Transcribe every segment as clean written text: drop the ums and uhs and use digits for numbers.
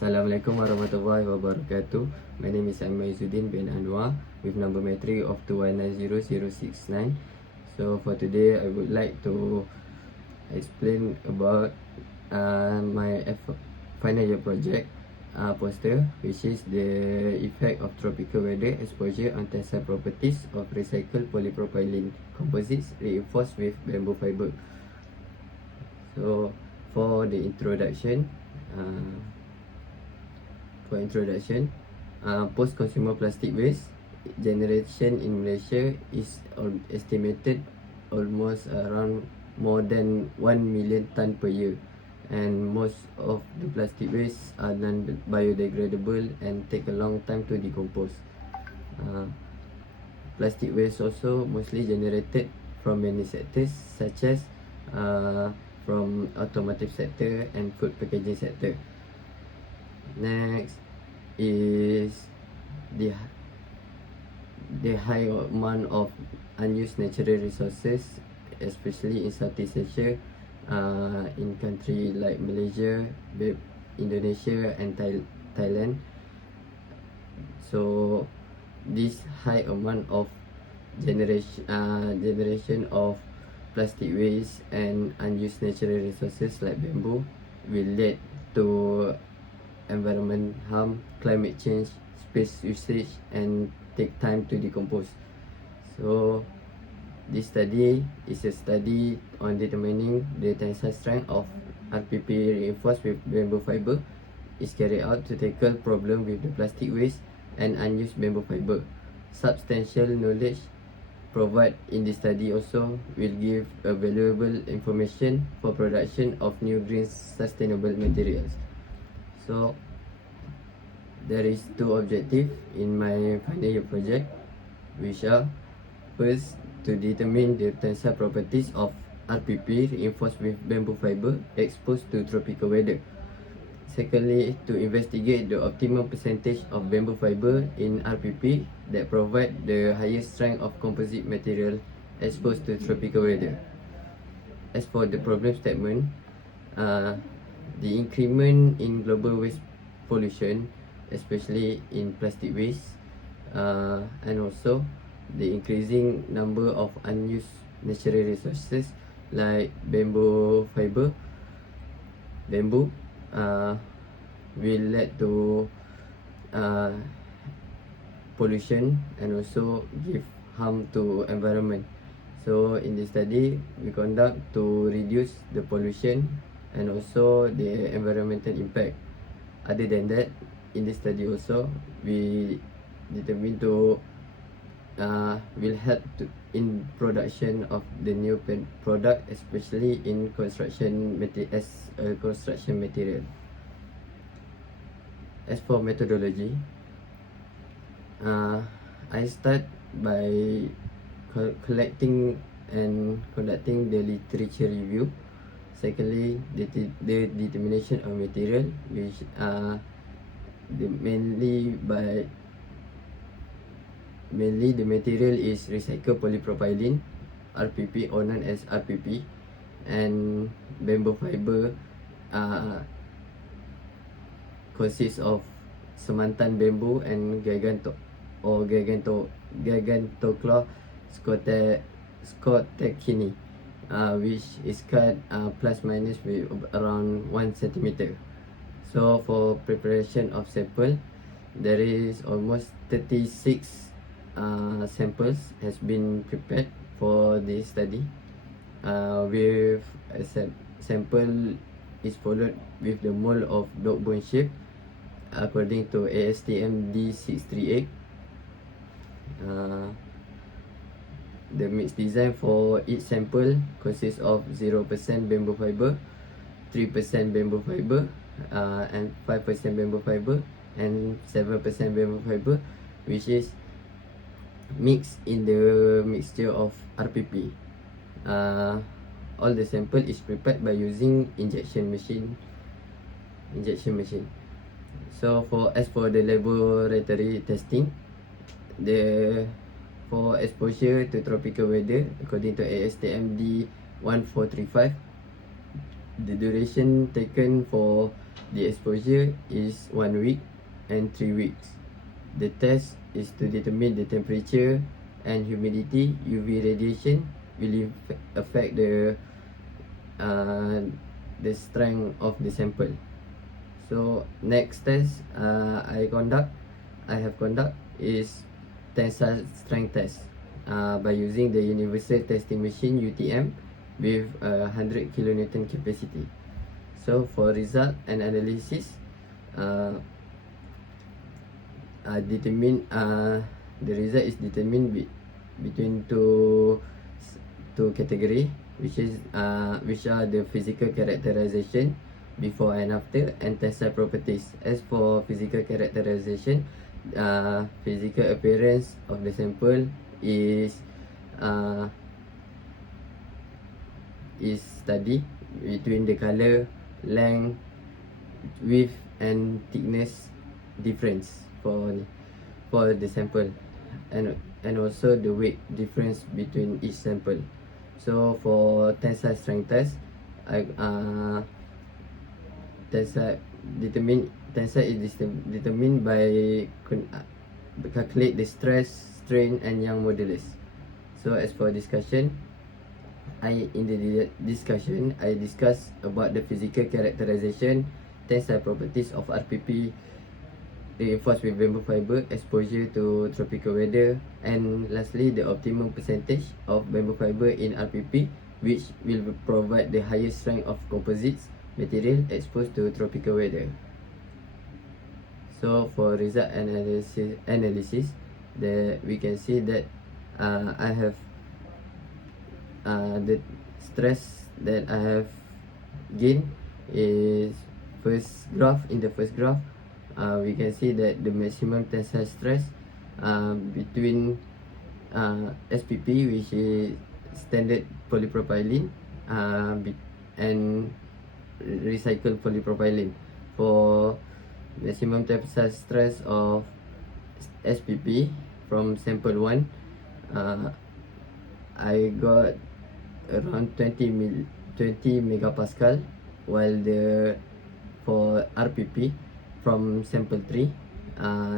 Assalamualaikum warahmatullahi wabarakatuh. My name is Ahmad Izzuddin bin Anwar with number matric of 2190069. So for today, I would like to explain about my final year project poster, which is the effect of tropical weather exposure on tensile properties of recycled polypropylene composites reinforced with bamboo fiber. So for the introduction, post-consumer plastic waste generation in Malaysia is estimated almost around more than 1 million ton per year, and most of the plastic waste are non-biodegradable and take a long time to decompose. Plastic waste also mostly generated from many sectors such as from automotive sector and food packaging sector. Next is the high amount of unused natural resources, especially in Southeast Asia, in countries like Malaysia, Indonesia and Thailand. So this high amount of generation of plastic waste and unused natural resources like bamboo will lead to environment harm, climate change, space usage, and take time to decompose. So this study is a study on determining the tensile strength of RPP reinforced with bamboo fiber. Is carried out to tackle problem with the plastic waste and unused bamboo fiber. Substantial knowledge provided in this study also will give a valuable information for production of new green sustainable materials. So there is two objectives in my final year project, which are first to determine the tensile properties of RPP reinforced with bamboo fiber exposed to tropical weather. Secondly, to investigate the optimum percentage of bamboo fiber in RPP that provide the highest strength of composite material exposed to tropical weather. As for the problem statement, the increment in global waste pollution, especially in plastic waste, and also the increasing number of unused natural resources like bamboo, will lead to pollution and also give harm to environment. So in this study, we conduct to reduce the pollution and also the environmental impact. Other than that, in this study also we determine to will help to in production of the new product, especially in construction material. As for methodology, I start by collecting and conducting the literature review. Secondly, the determination of material, which mainly the material is recycled polypropylene, RPP, or known as RPP, and bamboo fiber consists of Semantan bamboo and Gigantochlora scottechini, which is cut plus minus with around 1 centimeter. So for preparation of sample, there is almost 36 samples has been prepared for this study. With a sample is followed with the mold of dog bone shape according to ASTM D638. The mixed design for each sample consists of 0% bamboo fiber, 3% bamboo fiber, and 5% bamboo fiber, and 7% bamboo fiber, which is mixed in the mixture of RPP. All the sample is prepared by using injection machine. So as for the laboratory testing, for exposure to tropical weather according to ASTM D1435, the duration taken for The exposure is 1 week and 3 weeks. The test is to determine the temperature and humidity. UV radiation will affect the strength of the sample. So next test I have conduct is tensile strength test by using the universal testing machine UTM with 100 kilonewton capacity. So for result and analysis, determine the result is determined between two category, which are the physical characterization before and after, and tensile properties. As for physical characterization, physical appearance of the sample is studied between the color, length, width and thickness difference for the sample, and also the weight difference between each sample. So for tensile strength test, tensile is determined by calculate the stress, strain and Young modulus. So as for discussion, in the discussion I discuss about the physical characterization, tensile properties of RPP reinforced with bamboo fiber, exposure to tropical weather, and lastly the optimum percentage of bamboo fiber in RPP, which will provide the highest strength of composites material exposed to tropical weather. So for result analysis, we can see that I have the stress that I have gained is in the first graph. We can see that the maximum tensile stress between SPP, which is standard polypropylene, and recycled polypropylene. For maximum tensile stress of SPP from sample 1, I got around 20 megapascal, while for RPP from sample 3,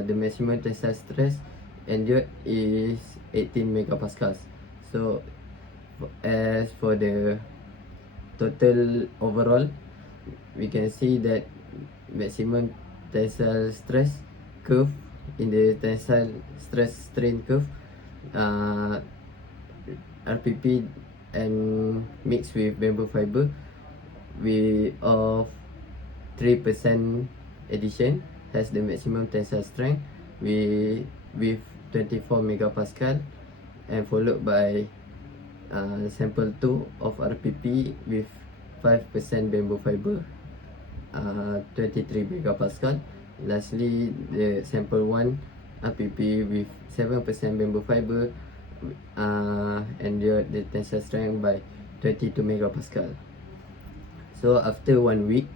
the maximum tensile stress endured is 18 megapascals. So as for the total overall, we can see that maximum tensile stress curve in the tensile stress strain curve, RPP and mixed with bamboo fiber of 3% addition has the maximum tensile strength with 24 megapascal, and followed by sample 2 of RPP with 5% bamboo fiber, 23 megapascal. Lastly, the sample 1 RPP with 7% bamboo fiber endured the tensile strength by 22 megapascal. So after 1 week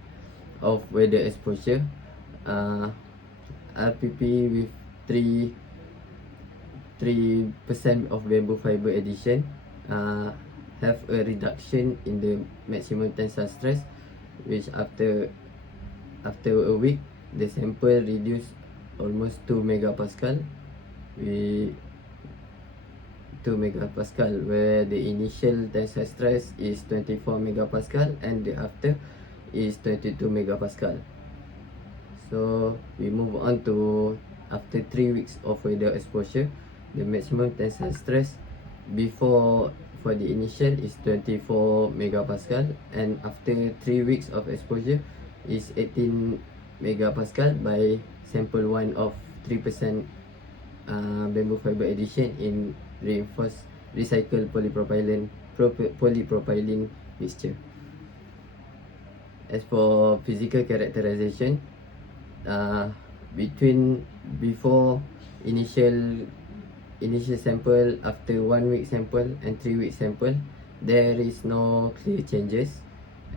of weather exposure, RPP with 3% of bamboo fiber addition have a reduction in the maximum tensile stress, which after a week the sample reduced almost 2 megapascal with 2 megapascal, where the initial tensile stress is 24 megapascal and the after is 22 megapascal. So we move on to after 3 weeks of weather exposure. The maximum tensile stress for the initial is 24 megapascal, and after 3 weeks of exposure is 18 megapascal by sample 1 of 3% bamboo fiber addition in reinforced recycled polypropylene mixture. As for physical characterization, before initial sample, after 1 week sample and 3 week sample, there is no clear changes,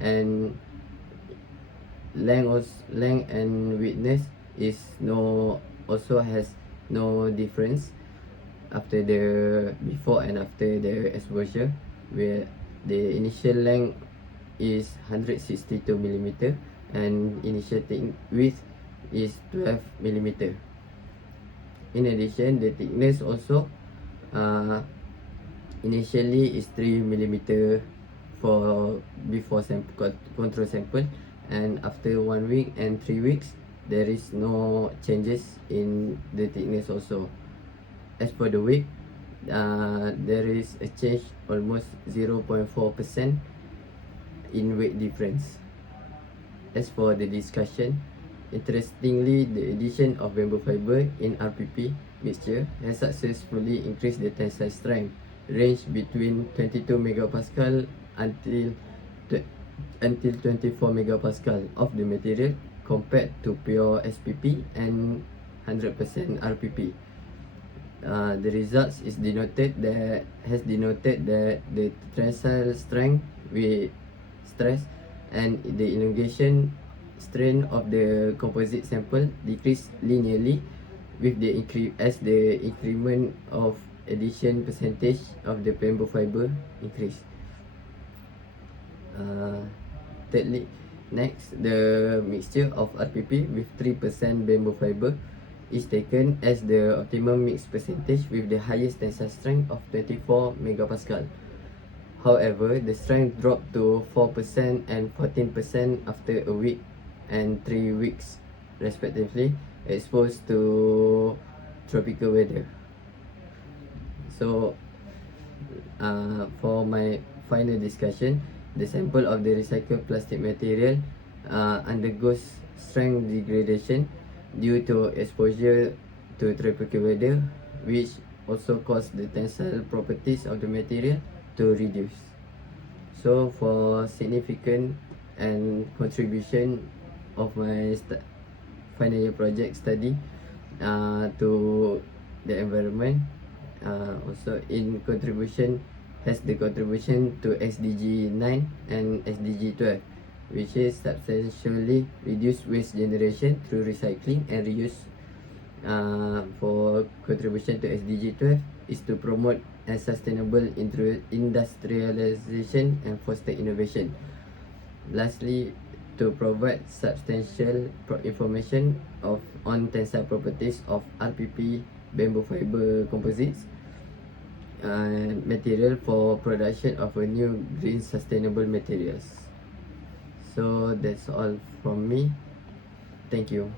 and length and widthness also has no difference after the before and after the exposure, where the initial length is 162 millimeter and initial width is 12 millimeter. In addition, the thickness also initially is 3 millimeter for before sample control sample, and after 1 week and 3 weeks there is no changes in the thickness also. As for the weight, there is a change almost 0.4% in weight difference. As for the discussion, interestingly, the addition of bamboo fiber in RPP mixture has successfully increased the tensile strength range between 22 megapascal until 24 megapascal of the material compared to pure SPP and 100% RPP. The results is denoted that the tensile strength with stress and the elongation strain of the composite sample decrease linearly with the increment of addition percentage of the bamboo fiber increase. Thirdly, next, the mixture of RPP with 3% bamboo fiber is taken as the optimum mix percentage with the highest tensile strength of 24 megapascal. However, the strength dropped to 4% and 14% after a week and 3 weeks respectively, exposed to tropical weather. So, for my final discussion, the sample of the recycled plastic material undergoes strength degradation due to exposure to tropical weather, which also cause the tensile properties of the material to reduce. So for significant and contribution of my final year project study to the environment, also in contribution has the contribution to SDG 9 and SDG 12, which is substantially reduce waste generation through recycling and reuse. For contribution to SDG 12 is to promote a sustainable industrialization and foster innovation. Lastly, to provide substantial information on tensile properties of RPP bamboo fiber composites material for production of a new green sustainable materials. So that's all from me. Thank you.